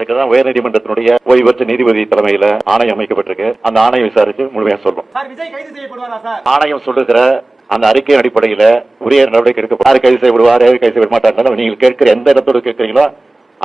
அதுக்குதான் உயர்நீதிமன்றத்தினுடைய ஓய்வு பெற்ற நீதிபதி தலைமையில ஆணையம் அமைக்கப்பட்டிருக்கு. அந்த ஆணையம் விசாரிச்சு முழுமையா சொல்லும். ஆணையம் சொல்லுகிற அந்த அறிக்கை அடிப்படையில உரிய நடவடிக்கை எடுக்க யாரு கைது செய்யப்படுவார், யாரு கைது செய்ய மாட்டாங்க. நீங்க கேட்கிற எந்த இடத்தோடு கேட்கறீங்களோ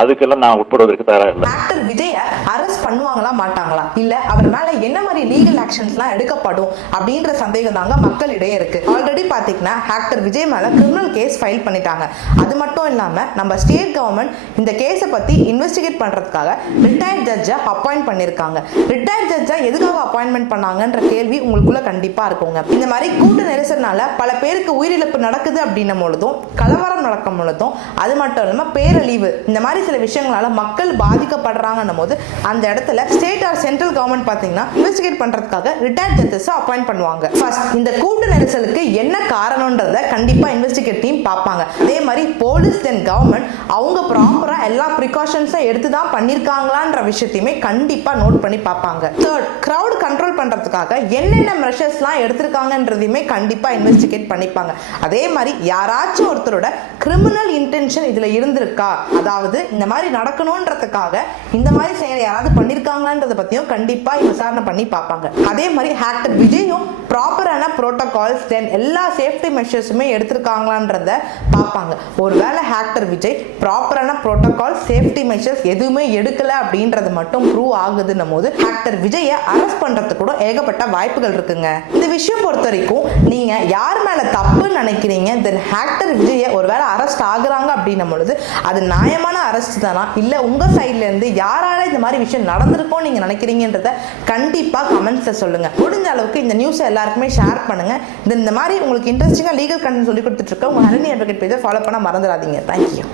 அதுக்கெல்லாம் நான் உட்படுவதற்கு தயாரா இல்லை. ஆக்டர் விஜய அரெஸ்ட் பண்ணுவாங்களா மாட்டாங்களா, இல்ல அவர் மேல என்ன மாதிரி லீகல் ஆக்ஷன்ஸ்லாம் எடுக்கப்படும் அப்படின்ற சந்தேகம் தாங்க மக்களிடையே இருக்கு. ஆல்ரெடி பாத்தீங்கன்னா ஆக்டர் விஜய் மேல கிரிமினல் கேஸ் ஃபைல் பண்ணிட்டாங்க. அது மட்டும் இல்லாம நம்ம ஸ்டேட் கவர்மெண்ட் இந்த கேஸை பத்தி இன்வெஸ்டிகேட் பண்றதுக்காக ரிட்டையர்ட் ஜட்ஜை அப்பாயிண்ட் பண்ணிருக்காங்க. ரிட்டையர்ட் ஜட்ஜை எதுக்காக அப்பாயின்மெண்ட் பண்ணாங்கன்ற கேள்வி உங்களுக்குள்ள கண்டிப்பா இருக்குங்க. இந்த மாதிரி கூட்டு நெரிசல்னால பல பேருக்கு உயிரிழப்பு நடக்குது அப்படின்னும் பொழுதும், கலவரம் நடக்கும் பொழுதும், அது மட்டும் இல்லாம பேரழிவு, இந்த மாதிரி சில விஷயங்களால மக்கள் பாதிக்கப்படுறாங்கன்னும் போது அந்த இடத்துல ஸ்டேட் ஆர் சென்ட்ரல் கவர்மெண்ட் பாத்தீங்கன்னா இன்வெஸ்டிகேட் பண்றதுக்காக ரிட்டையர்ட் ஜட்ஜஸ் அப்பாயிண்ட் பண்ணுவாங்க. ஃபர்ஸ்ட் இந்த கூட்டு நெரிசலுக்கு என்ன காரணம்ன்றத கண்டிப்பா இன்வெஸ்டிகேட் டீம் பார்ப்பாங்க. அதே மாதிரி போலீஸ் தென் கவர்மெண்ட் அவங்க ப்ராப்பரா எல்லா ப்ரிகாஷன்ஸும் எடுத்து தான் பண்ணிருக்காங்களான்ற விஷயத்தையுமே கண்டிப்பா நோட் பண்ணி பார்ப்பாங்க. தேர்ட், கிரவுட் கண்ட்ரோல் பண்றதுக்காக என்னென்ன மெஷர்ஸ்லாம் எடுத்திருக்காங்கன்றதையுமே கண்டிப்பா இன்வெஸ்டிகேட் பண்ணிப்பாங்க. அதே மாதிரி யாராச்சும் ஒருத்தரோட கிரிமினல் இன்டென்ஷன் இதுல இருந்திருக்கா, அதாவது இந்த மாதிரி நடக்கணும்ன்றதுக்காக இந்த மாதிரி செயல் யாராவது பண்ணிருக்காங்களான்றத பத்தியும் கண்டிப்பா விசாரணை பண்ணி பார்ப்பாங்க. அதே மாதிரி ஆக்டர் விஜயும் ப்ராப்பரான புரோட்டோகால்ஸ் தென் எல்லா சேஃப்டி மெஷர்ஸுமே எடுத்திருக்காங்களான்றத பார்ப்பாங்க. ஒருவேளை ஆக்டர் விஜய் ப்ராப்பரான புரோட்டோகால் சேஃப்டி மெஷர்ஸ் எதுவுமே எடுக்கல அப்படின்றது மட்டும் ப்ரூவ் ஆகுதுன்னும் போது ஆக்டர் விஜயை அரெஸ்ட் பண்றதுக்கு கூட ஏகப்பட்ட வாய்ப்புகள் இருக்குங்க. இந்த விஷயம் பொறுத்த வரைக்கும் நீங்க யார் மேல தப்புன்னு நினைக்கிறீங்க, தென் ஆக்டர் விஜயை ஒருவேளை அரெஸ்ட் ஆகுறாங்க அப்படின்னும் பொழுது அது நியாயமான அரெஸ்ட் தானா, இல்ல உங்க சைட்ல இருந்து யாரால இந்த மாதிரி விஷயம் நடந்திருக்கும் நீங்க நினைக்கிறீங்கன்றத கண்டிப்பா கமெண்ட்ஸ்ல சொல்லுங்க. முடிஞ்ச அளவுக்கு இந்த நியூஸ் எல்லாருக்குமே ஷேர் பண்ணுங்க. இந்த மாதிரி உங்களுக்கு இன்ட்ரெஸ்டிங்கா லீகல் கண்டென்ட் சொல்லி கொடுத்துட்டு இருக்க உங்க ஹரிணி அட்வொகேட் பேஜை ஃபாலோ பண்ண மறந்துடாதீங்க. தேங்க்யூ.